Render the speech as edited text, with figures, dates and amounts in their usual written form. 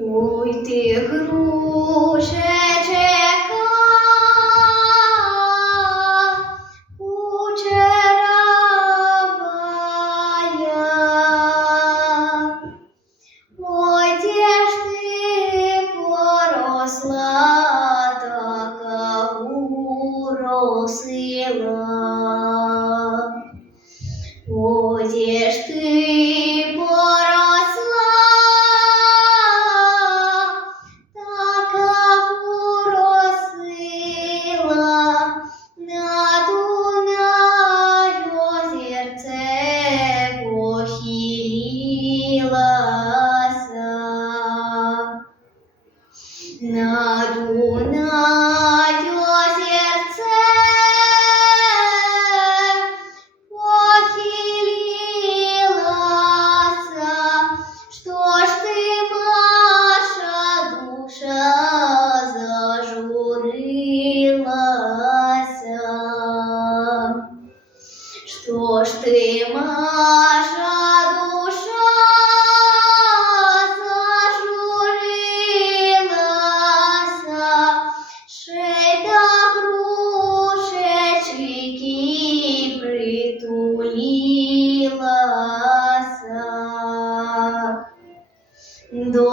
Ой ти, грушечка, кучеравая, ой, де ж ти поросла, така уросила. Ой, де ж ти поросла, така уросила, на Дунаю озерце похилилася. На Дунаю озерце похилилася. Что ж ты, Маша, душа, зажурилася? Что ж ты, Маша, душа, зажурилася? Шей до грушечки притулилася. До